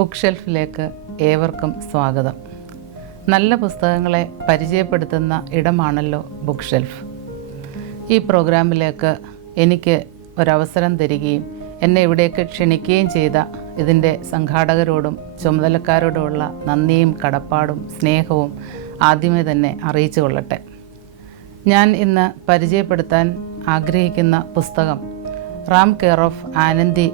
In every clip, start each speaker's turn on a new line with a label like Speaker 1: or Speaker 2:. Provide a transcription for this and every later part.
Speaker 1: Book ഷെൽഫിലേക്ക് ഏവർക്കും സ്വാഗതം. നല്ല പുസ്തകങ്ങളെ പരിചയപ്പെടുത്തുന്ന ഇടമാണല്ലോ ബുക്ക് ഷെൽഫ്. ഈ പ്രോഗ്രാമിലേക്ക് എനിക്ക് ഒരവസരം തരികയും എന്നെ ഇവിടേക്ക് ക്ഷണിക്കുകയും ചെയ്ത ഇതിന്റെ സംഘാടകരോടും ചുമതലക്കാരോടുമുള്ള നന്ദിയും കടപ്പാടും സ്നേഹവും ആദ്യമേ തന്നെ അറിയിച്ചു കൊള്ളട്ടെ. ഞാൻ ഇന്ന് പരിചയപ്പെടുത്താൻ ആഗ്രഹിക്കുന്ന പുസ്തകം റാം കെയർ ഓഫ് ആനന്ദി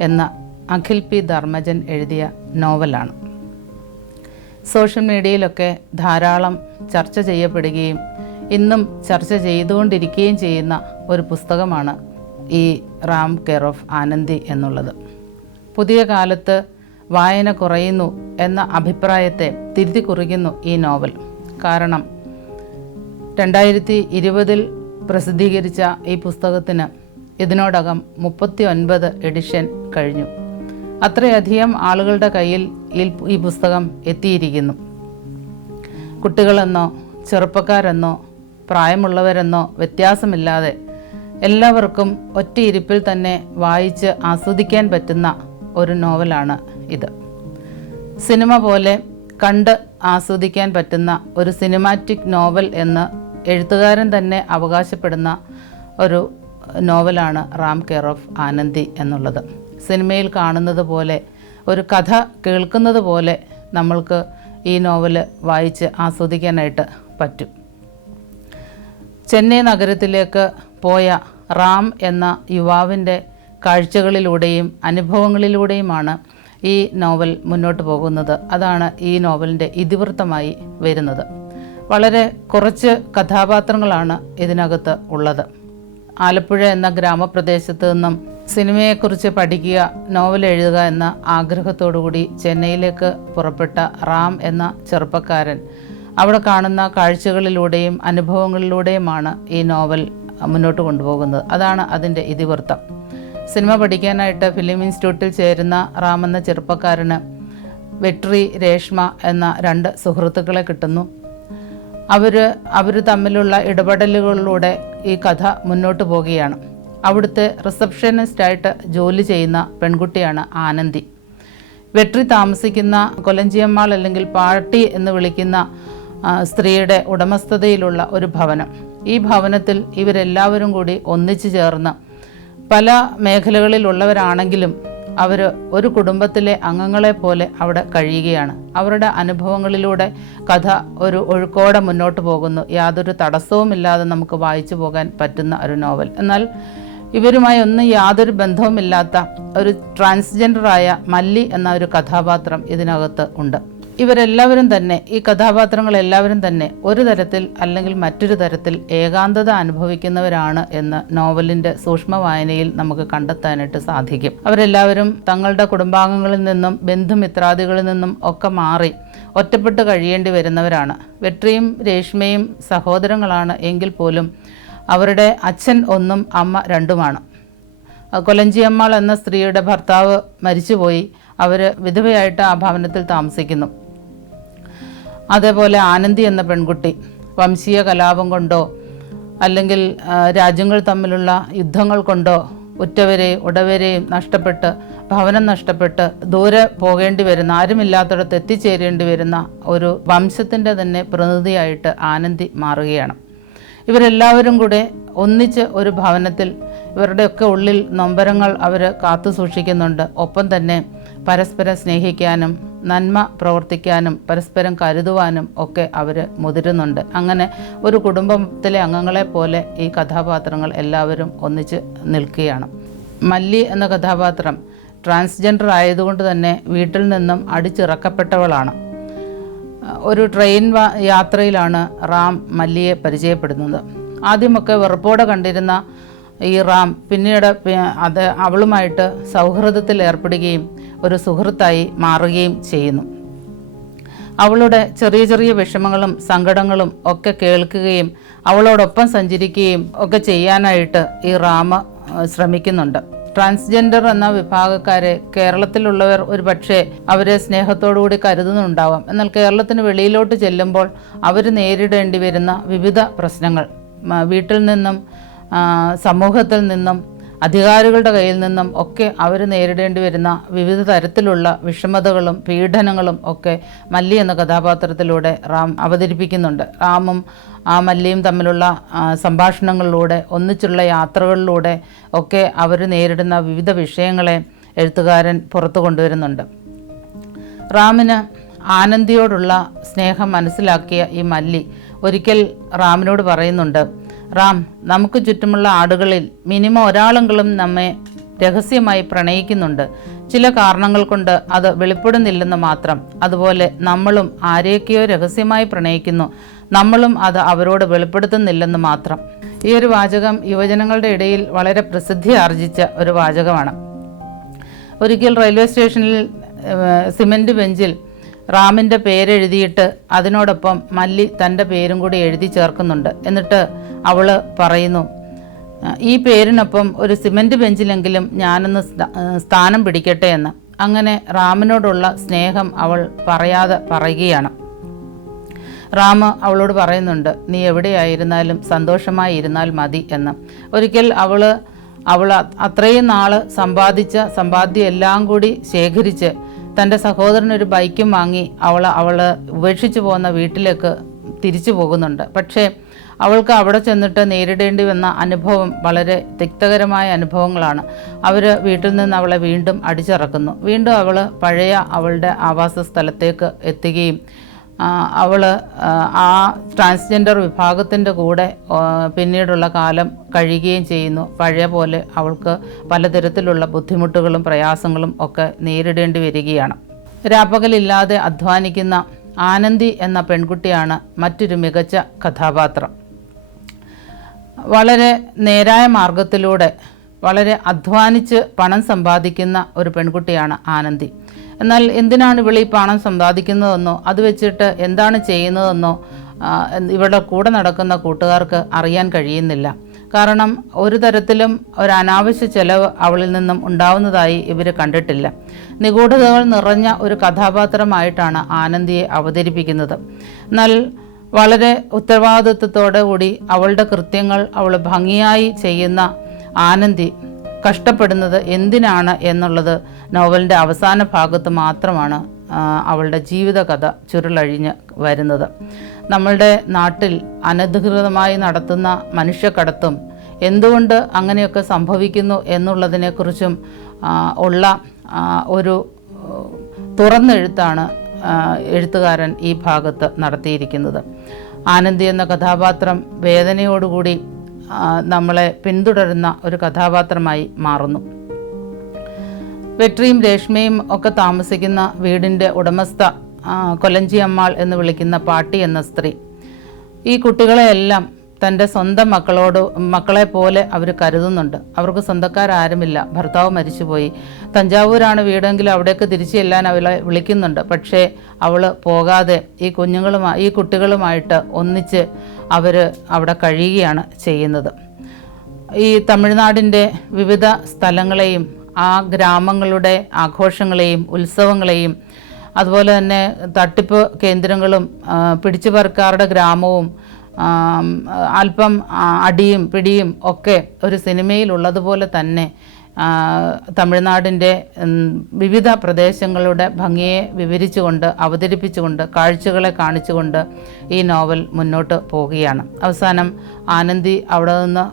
Speaker 1: എന്ന അഖിൽ പി. ധർമ്മജൻ എഴുതിയ നോവലാണ്. സോഷ്യൽ മീഡിയയിലൊക്കെ ധാരാളം ചർച്ച ചെയ്യപ്പെടുകയും ഇന്നും ചർച്ച ചെയ്തുകൊണ്ടിരിക്കുകയും ചെയ്യുന്ന ഒരു പുസ്തകമാണ് ഈ റാം കെയർ ഓഫ് ആനന്ദി എന്നുള്ളത്. പുതിയ കാലത്ത് വായന കുറയുന്നു എന്ന അഭിപ്രായത്തെ തിരുത്തി കുറിക്കുന്നു ഈ നോവൽ. കാരണം രണ്ടായിരത്തി ഇരുപതിൽ പ്രസിദ്ധീകരിച്ച ഈ പുസ്തകത്തിന് ഇതിനോടകം മുപ്പത്തി ഒൻപത് എഡിഷൻ കഴിഞ്ഞു. അത്രയധികം ആളുകളുടെ കയ്യിൽ ഈ- പുസ്തകം എത്തിയിരിക്കുന്നു. കുട്ടികളെന്നോ ചെറുപ്പക്കാരെന്നോ പ്രായമുള്ളവരെന്നോ വ്യത്യാസമില്ലാതെ എല്ലാവർക്കും ഒറ്റയിരിപ്പിൽ തന്നെ വായിച്ച് ആസ്വദിക്കാൻ പറ്റുന്ന ഒരു നോവലാണ് ഇത്. സിനിമ പോലെ കണ്ട് ആസ്വദിക്കാൻ പറ്റുന്ന ഒരു സിനിമാറ്റിക് നോവൽ എന്ന് എഴുത്തുകാരൻ തന്നെ അവകാശപ്പെടുന്ന ഒരു നോവലാണ് റാം കെയർ ഓഫ് ആനന്ദി എന്നുള്ളത്. സിനിമയിൽ കാണുന്നത് പോലെ ഒരു കഥ കേൾക്കുന്നത് പോലെ നമ്മൾക്ക് ഈ നോവൽ വായിച്ച് ആസ്വദിക്കാനായിട്ട് പറ്റും. ചെന്നൈ നഗരത്തിലേക്ക് പോയ റാം എന്ന യുവാവിന്റെ കാഴ്ചകളിലൂടെയും അനുഭവങ്ങളിലൂടെയുമാണ് ഈ നോവൽ മുന്നോട്ട് പോകുന്നത്. അതാണ് ഈ നോവലിന്റെ ഇതിവൃത്തമായി വരുന്നത്. വളരെ കുറച്ച് കഥാപാത്രങ്ങളാണ് ഇതിനകത്ത് ഉള്ളത്. ആലപ്പുഴ എന്ന ഗ്രാമപ്രദേശത്ത് നിന്നും സിനിമയെക്കുറിച്ച് പഠിക്കുക നോവൽ എഴുതുക എന്ന ആഗ്രഹത്തോടുകൂടി ചെന്നൈയിലേക്ക് പുറപ്പെട്ട റാം എന്ന ചെറുപ്പക്കാരൻ. അവിടെ കാണുന്ന കാഴ്ചകളിലൂടെയും അനുഭവങ്ങളിലൂടെയുമാണ് ഈ നോവൽ മുന്നോട്ട് കൊണ്ടുപോകുന്നത്. അതാണ് അതിന്റെ ഇതിവൃത്തം. സിനിമ പഠിക്കാനായിട്ട് ഫിലിം ഇൻസ്റ്റിറ്റ്യൂട്ടിൽ ചേരുന്ന റാം എന്ന ചെറുപ്പക്കാരന് വെട്രി രേഷ്മ എന്ന രണ്ട് സുഹൃത്തുക്കളെ കിട്ടുന്നു. അവർ അവർ തമ്മിലുള്ള ഇടപെടലുകളിലൂടെ ഈ കഥ മുന്നോട്ട് പോവുകയാണ്. അവിടുത്തെ റിസപ്ഷനിസ്റ്റായിട്ട് ജോലി ചെയ്യുന്ന പെൺകുട്ടിയാണ് ആനന്ദി. വെട്രി താമസിക്കുന്ന കൊലഞ്ചിയമ്മാൾ അല്ലെങ്കിൽ പാട്ടി എന്ന് വിളിക്കുന്ന സ്ത്രീയുടെ ഉടമസ്ഥതയിലുള്ള ഒരു ഭവനം. ഈ ഭവനത്തിൽ ഇവരെല്ലാവരും കൂടി ഒന്നിച്ചു ചേർന്ന് പല മേഖലകളിലുള്ളവരാണെങ്കിലും അവർ ഒരു കുടുംബത്തിലെ അംഗങ്ങളെ പോലെ അവിടെ കഴിയുകയാണ്. അവരുടെ അനുഭവങ്ങളിലൂടെ കഥ ഒരു ഒഴുക്കോടെ മുന്നോട്ട് പോകുന്നു. യാതൊരു തടസ്സവുമില്ലാതെ നമുക്ക് വായിച്ചു പോകാൻ പറ്റുന്ന ഒരു നോവൽ. എന്നാൽ ഇവരുമായി ഒന്നും യാതൊരു ബന്ധവുമില്ലാത്ത ഒരു ട്രാൻസ്ജെൻഡറായ മല്ലി എന്ന ഒരു കഥാപാത്രം ഇതിനകത്ത് ഉണ്ട്. ഇവരെല്ലാവരും തന്നെ ഈ കഥാപാത്രങ്ങൾ എല്ലാവരും തന്നെ ഒരു തരത്തിൽ അല്ലെങ്കിൽ മറ്റൊരു തരത്തിൽ ഏകാന്തത അനുഭവിക്കുന്നവരാണ് എന്ന് നോവലിന്റെ സൂക്ഷ്മ വായനയിൽ നമുക്ക് കണ്ടെത്താനായിട്ട് സാധിക്കും. അവരെല്ലാവരും തങ്ങളുടെ കുടുംബാംഗങ്ങളിൽ നിന്നും ബന്ധുമിത്രാദികളിൽ നിന്നും ഒക്കെ മാറി ഒറ്റപ്പെട്ട് കഴിയേണ്ടി വരുന്നവരാണ്. വെട്രിയും രേഷ്മയും സഹോദരങ്ങളാണ് എങ്കിൽ പോലും അവരുടെ അച്ഛൻ ഒന്നും അമ്മ രണ്ടുമാണ്. കൊലഞ്ചിയമ്മാൾ എന്ന സ്ത്രീയുടെ ഭർത്താവ് മരിച്ചുപോയി. അവർ വിധവയായിട്ട് ആ ഭവനത്തിൽ താമസിക്കുന്നു. അതേപോലെ ആനന്ദി എന്ന പെൺകുട്ടി വംശീയ കലാപം കൊണ്ടോ അല്ലെങ്കിൽ രാജ്യങ്ങൾ തമ്മിലുള്ള യുദ്ധങ്ങൾ കൊണ്ടോ ഉറ്റവരെയും ഉടവരെയും നഷ്ടപ്പെട്ട് ഭവനം നഷ്ടപ്പെട്ട് ദൂരെ പോകേണ്ടി വരുന്ന ആരുമില്ലാത്തടത്ത് എത്തിച്ചേരേണ്ടി വരുന്ന ഒരു വംശത്തിന്റെ തന്നെ പ്രതിനിധിയായിട്ട് ആനന്ദി മാറുകയാണ്. ഇവരെല്ലാവരും കൂടെ ഒന്നിച്ച് ഒരു ഭവനത്തിൽ ഇവരുടെയൊക്കെ ഉള്ളിൽ നൊമ്പരങ്ങൾ അവർ കാത്തു സൂക്ഷിക്കുന്നുണ്ട്. ഒപ്പം തന്നെ പരസ്പരം സ്നേഹിക്കാനും നന്മ പ്രവർത്തിക്കാനും പരസ്പരം കരുതുവാനും ഒക്കെ അവർ മുതിരുന്നുണ്ട്. അങ്ങനെ ഒരു കുടുംബത്തിലെ അംഗങ്ങളെ പോലെ ഈ കഥാപാത്രങ്ങൾ എല്ലാവരും ഒന്നിച്ച് നിൽക്കുകയാണ്. മല്ലി എന്ന കഥാപാത്രം ട്രാൻസ്ജെൻഡർ ആയതുകൊണ്ട് തന്നെ വീട്ടിൽ നിന്നും അടിച്ചിറക്കപ്പെട്ടവളാണ്. ഒരു ട്രെയിൻ യാത്രയിലാണ് റാം മല്ലിയെ പരിചയപ്പെടുന്നത്. ആദ്യമൊക്കെ വെറുപ്പോടെ കണ്ടിരുന്ന ഈ റാം പിന്നീട് അത് അവളുമായിട്ട് സൗഹൃദത്തിൽ ഏർപ്പെടുകയും ഒരു സുഹൃത്തായി മാറുകയും ചെയ്യുന്നു. അവളുടെ ചെറിയ ചെറിയ വിഷമങ്ങളും സങ്കടങ്ങളും ഒക്കെ കേൾക്കുകയും അവളോടൊപ്പം സഞ്ചരിക്കുകയും ഒക്കെ ചെയ്യാനായിട്ട് ഈ റാമ ശ്രമിക്കുന്നുണ്ട്. ട്രാൻസ്ജെൻഡർ എന്ന വിഭാഗക്കാരെ കേരളത്തിലുള്ളവർ ഒരു പക്ഷേ അവരെ സ്നേഹത്തോടുകൂടി കരുതുന്നുണ്ടാവാം. എന്നാൽ കേരളത്തിന് വെളിയിലോട്ട് ചെല്ലുമ്പോൾ അവർ നേരിടേണ്ടി വരുന്ന വിവിധ പ്രശ്നങ്ങൾ. വീട്ടിൽ നിന്നും സമൂഹത്തിൽ നിന്നും അധികാരികളുടെ കയ്യിൽ നിന്നും ഒക്കെ അവർ നേരിടേണ്ടി വരുന്ന വിവിധ തരത്തിലുള്ള വിഷമതകളും പീഡനങ്ങളും ഒക്കെ മല്ലി എന്ന കഥാപാത്രത്തിലൂടെ റാം അവതരിപ്പിക്കുന്നുണ്ട്. റാമും ആ മല്ലിയും തമ്മിലുള്ള സംഭാഷണങ്ങളിലൂടെ ഒന്നിച്ചുള്ള യാത്രകളിലൂടെ ഒക്കെ അവർ നേരിടുന്ന വിവിധ വിഷയങ്ങളെ എഴുത്തുകാരൻ പുറത്തു കൊണ്ടുവരുന്നുണ്ട്. റാമിന് ആനന്ദിയോടുള്ള സ്നേഹം മനസ്സിലാക്കിയ ഈ മല്ലി ഒരിക്കൽ റാമിനോട് പറയുന്നുണ്ട് റാം നമുക്ക് ചുറ്റുമുള്ള ആടുകളിൽ മിനിമം ഒരാളെങ്കിലും നമ്മെ രഹസ്യമായി പ്രണയിക്കുന്നുണ്ട്. ചില കാരണങ്ങൾ കൊണ്ട് അത് വെളിപ്പെടുന്നില്ലെന്ന് മാത്രം. അതുപോലെ നമ്മളും ആരെയൊക്കെയോ രഹസ്യമായി പ്രണയിക്കുന്നു. നമ്മളും അത് അവരോട് വെളിപ്പെടുത്തുന്നില്ലെന്ന് മാത്രം. ഈ ഒരു വാചകം യുവജനങ്ങളുടെ ഇടയിൽ വളരെ പ്രസിദ്ധി ആർജിച്ച ഒരു വാചകമാണ്. ഒരിക്കൽ റെയിൽവേ സ്റ്റേഷനിൽ സിമെന്റ് ബെഞ്ചിൽ റാമിന്റെ പേരെഴുതിയിട്ട് അതിനോടൊപ്പം മല്ലി തന്റെ പേരും കൂടി എഴുതി ചേർക്കുന്നുണ്ട്. എന്നിട്ട് അവൾ പറയുന്നു ഈ പേരിനൊപ്പം ഒരു സിമന്റ് ബെഞ്ചിലെങ്കിലും ഞാനൊന്ന് സ്ഥാനം പിടിക്കട്ടെ എന്ന്. അങ്ങനെ റാമിനോടുള്ള സ്നേഹം അവൾ പറയാതെ പറയുകയാണ്. റാമ അവളോട് പറയുന്നുണ്ട് നീ എവിടെയായിരുന്നാലും സന്തോഷമായി ഇരുന്നാൽ മതി എന്ന്. ഒരിക്കൽ അവൾ അവൾ അത്രയും നാൾ സമ്പാദിച്ച സമ്പാദ്യം എല്ലാം കൂടി ശേഖരിച്ച് തന്റെ സഹോദരനൊരു ബൈക്കും വാങ്ങി അവൾ അവൾ ഉപേക്ഷിച്ചു പോകുന്ന വീട്ടിലേക്ക് തിരിച്ചു പോകുന്നുണ്ട്. പക്ഷേ അവൾക്ക് അവിടെ ചെന്നിട്ട് നേരിടേണ്ടി വന്ന അനുഭവം വളരെ തിക്തകരമായ അനുഭവങ്ങളാണ്. അവർ വീട്ടിൽ നിന്ന് അവളെ വീണ്ടും അടിച്ചിറക്കുന്നു. വീണ്ടും അവൾ പഴയ അവളുടെ ആവാസ സ്ഥലത്തേക്ക് എത്തുകയും അവൾ ആ ട്രാൻസ്ജെൻഡർ വിഭാഗത്തിന്റെ കൂടെ പിന്നീടുള്ള കാലം കഴിയുകയും ചെയ്യുന്നു. പഴയ പോലെ അവൾക്ക് പലതരത്തിലുള്ള ബുദ്ധിമുട്ടുകളും പ്രയാസങ്ങളും ഒക്കെ നേരിടേണ്ടി വരികയാണ്. രാപ്പകലില്ലാതെ അധ്വാനിക്കുന്ന ആനന്ദി എന്ന പെൺകുട്ടിയാണ് മറ്റൊരു മികച്ച കഥാപാത്രം. വളരെ നേരായ മാർഗത്തിലൂടെ വളരെ അധ്വാനിച്ച് പണം സമ്പാദിക്കുന്ന ഒരു പെൺകുട്ടിയാണ് ആനന്ദി. എന്നാൽ എന്തിനാണ് ഇവൾ ഈ പണം സമ്പാദിക്കുന്നതെന്നോ അത് വെച്ചിട്ട് എന്താണ് ചെയ്യുന്നതെന്നോ ഇവിടെ കൂടെ നടക്കുന്ന കൂട്ടുകാർക്ക് അറിയാൻ കഴിയുന്നില്ല. കാരണം ഒരു തരത്തിലും ഒരു അനാവശ്യ ചെലവ് അവളിൽ നിന്നും ഉണ്ടാവുന്നതായി ഇവർ കണ്ടിട്ടില്ല. നിഗൂഢതകൾ നിറഞ്ഞ ഒരു കഥാപാത്രമായിട്ടാണ് ആനന്ദിയെ അവതരിപ്പിക്കുന്നത്. എന്നാൽ വളരെ ഉത്തരവാദിത്വത്തോടെ കൂടി അവളുടെ കൃത്യങ്ങൾ അവൾ ഭംഗിയായി ചെയ്യുന്ന ആനന്ദി കഷ്ടപ്പെടുന്നത് എന്തിനാണ് എന്നുള്ളത് നോവലിന്റെ അവസാന ഭാഗത്ത് മാത്രമാണ് അവളുടെ ജീവിതകഥ ചുരുളഴിഞ്ഞ് വരുന്നത്. നമ്മളുടെ നാട്ടിൽ അനധികൃതമായി നടത്തുന്ന മനുഷ്യക്കടത്തും എന്തുകൊണ്ട് അങ്ങനെയൊക്കെ സംഭവിക്കുന്നു എന്നുള്ളതിനെക്കുറിച്ചും ഉള്ള ഒരു തുറന്നെഴുത്താണ് എഴുത്തുകാരൻ ഈ ഭാഗത്ത് നടത്തിയിരിക്കുന്നത്. ആനന്ദി എന്ന കഥാപാത്രം വേദനയോടുകൂടി നമ്മളെ പിന്തുടരുന്ന ഒരു കഥാപാത്രമായി മാറുന്നു. വെട്രിയും രേഷ്മയും ഒക്കെ താമസിക്കുന്ന വീടിന്റെ ഉടമസ്ഥ കൊലഞ്ചി അമ്മാൾ എന്ന് വിളിക്കുന്ന പാട്ടി എന്ന സ്ത്രീ. ഈ കുട്ടികളെയെല്ലാം തന്റെ സ്വന്തം മക്കളോട് മക്കളെ പോലെ അവർ കരുതുന്നുണ്ട്. അവർക്ക് സ്വന്തക്കാരാരുമില്ല. ഭർത്താവ് മരിച്ചുപോയി. തഞ്ചാവൂരാണ് വീടെങ്കിൽ അവിടേക്ക് തിരിച്ചു ചെല്ലാൻ അവളെ വിളിക്കുന്നുണ്ട്. പക്ഷേ അവൾ പോകാതെ ഈ കുഞ്ഞുങ്ങളുമായി ഈ കുട്ടികളുമായിട്ട് ഒന്നിച്ച് അവർ അവിടെ കഴിയുകയാണ് ചെയ്യുന്നത്. ഈ തമിഴ്നാടിന്റെ വിവിധ സ്ഥലങ്ങളെയും ആ ഗ്രാമങ്ങളുടെ ആഘോഷങ്ങളെയും ഉത്സവങ്ങളെയും അതുപോലെ തന്നെ തട്ടിപ്പ് കേന്ദ്രങ്ങളും പിടിച്ചുപറക്കാരുടെ ഗ്രാമവും അല്പം അടിയും പിടിയും ഒക്കെ ഒരു സിനിമയിലുള്ളതുപോലെ തന്നെ തമിഴ്നാടിന്റെ വിവിധ പ്രദേശങ്ങളുടെ ഭംഗിയെ വിവരിച്ചുകൊണ്ട് അവതരിപ്പിച്ചുകൊണ്ട് കാഴ്ചകളെ കാണിച്ചുകൊണ്ട് ഈ നോവൽ മുന്നോട്ട് പോവുകയാണ്. അവസാനം ആനന്ദി അവിടെ നിന്ന്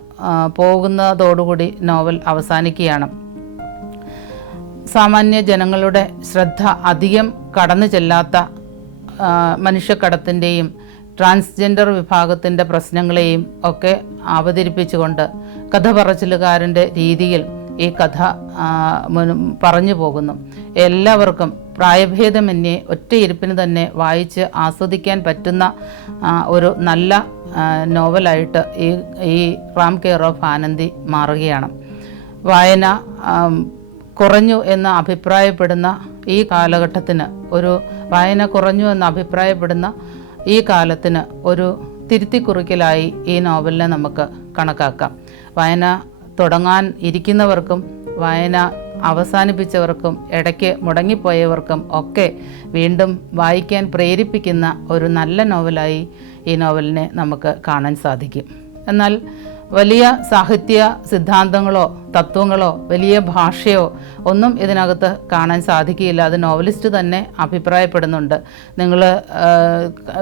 Speaker 1: പോകുന്നതോടുകൂടി നോവൽ അവസാനിക്കുകയാണ്. സാമാന്യ ജനങ്ങളുടെ ശ്രദ്ധ അധികം കടന്നു ചെല്ലാത്ത മനുഷ്യക്കടത്തിന്റെയും ട്രാൻസ്ജെൻഡർ വിഭാഗത്തിന്റെ പ്രശ്നങ്ങളെയും ഒക്കെ അവതരിപ്പിച്ചുകൊണ്ട് കഥ പറച്ചിലുകാരന്റെ രീതിയിൽ ഈ കഥ പറഞ്ഞു പോകുന്നു. എല്ലാവർക്കും പ്രായഭേദമന്യേ ഒറ്റയിരുപ്പിന് തന്നെ വായിച്ച് ആസ്വദിക്കാൻ പറ്റുന്ന ഒരു നല്ല നോവലായിട്ട് ഈ ഈ റാം കെയർ ഓഫ് ആനന്ദി മാറുകയാണ്. വായന കുറഞ്ഞു എന്ന് അഭിപ്രായപ്പെടുന്ന ഈ കാലഘട്ടത്തിന് ഒരു വായന കുറഞ്ഞു എന്ന് അഭിപ്രായപ്പെടുന്ന ഈ കാലത്തിന് ഒരു തിരുത്തിക്കുറിക്കലായി ഈ നോവലിനെ നമുക്ക് കണക്കാക്കാം. വായന തുടങ്ങാൻ ഇരിക്കുന്നവർക്കും വായന അവസാനിപ്പിച്ചവർക്കും ഇടയ്ക്ക് മുടങ്ങിപ്പോയവർക്കും ഒക്കെ വീണ്ടും വായിക്കാൻ പ്രേരിപ്പിക്കുന്ന ഒരു നല്ല നോവലായി ഈ നോവലിനെ നമുക്ക് കാണാൻ സാധിക്കും. എന്നാൽ വലിയ സാഹിത്യ സിദ്ധാന്തങ്ങളോ തത്വങ്ങളോ വലിയ ഭാഷയോ ഒന്നും ഇതിനകത്ത് കാണാൻ സാധിക്കുകയില്ല. അത് നോവലിസ്റ്റ് തന്നെ അഭിപ്രായപ്പെടുന്നുണ്ട്. നിങ്ങൾ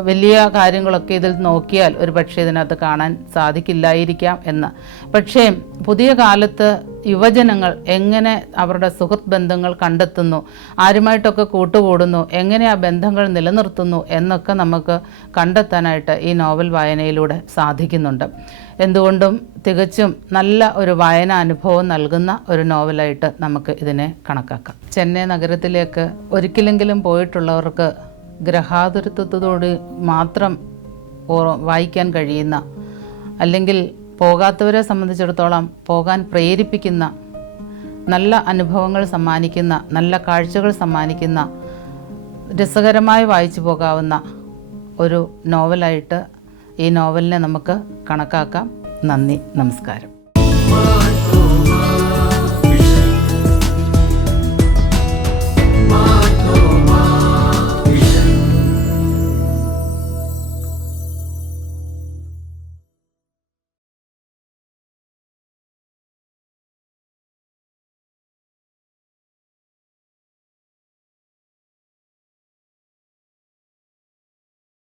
Speaker 1: വലിയ കാര്യങ്ങളൊക്കെ ഇതിൽ നോക്കിയാൽ ഒരു പക്ഷേ ഇതിനകത്ത് കാണാൻ സാധിക്കില്ലായിരിക്കാം എന്ന്. പക്ഷേ പുതിയ കാലത്ത് യുവജനങ്ങൾ എങ്ങനെ അവരുടെ സുഹൃത്ത് ബന്ധങ്ങൾ കണ്ടെത്തുന്നു ആരുമായിട്ടൊക്കെ കൂട്ടുകൂടുന്നു എങ്ങനെ ആ ബന്ധങ്ങൾ നിലനിർത്തുന്നു എന്നൊക്കെ നമുക്ക് കണ്ടെത്താനായിട്ട് ഈ നോവൽ വായനയിലൂടെ സാധിക്കുന്നുണ്ട്. എന്തുകൊണ്ടും തികച്ചും നല്ല ഒരു വായന അനുഭവം നൽകുന്ന ഒരു നോവലായിട്ട് നമുക്ക് ഇതിനെ കണക്കാക്കാം. ചെന്നൈ നഗരത്തിലേക്ക് ഒരിക്കലെങ്കിലും പോയിട്ടുള്ളവർക്ക് ഗ്രഹാതുരത്വത്തോട് മാത്രം വായിക്കാൻ കഴിയുന്ന അല്ലെങ്കിൽ പോകാത്തവരെ സംബന്ധിച്ചിടത്തോളം പോകാൻ പ്രേരിപ്പിക്കുന്ന നല്ല അനുഭവങ്ങൾ സമ്മാനിക്കുന്ന നല്ല കാഴ്ചകൾ സമ്മാനിക്കുന്ന രസകരമായി വായിച്ചു പോകാവുന്ന ഒരു നോവലായിട്ട് ഈ നോവലിനെ നമുക്ക് കണക്കാക്കാം. നന്ദി നമസ്കാരം.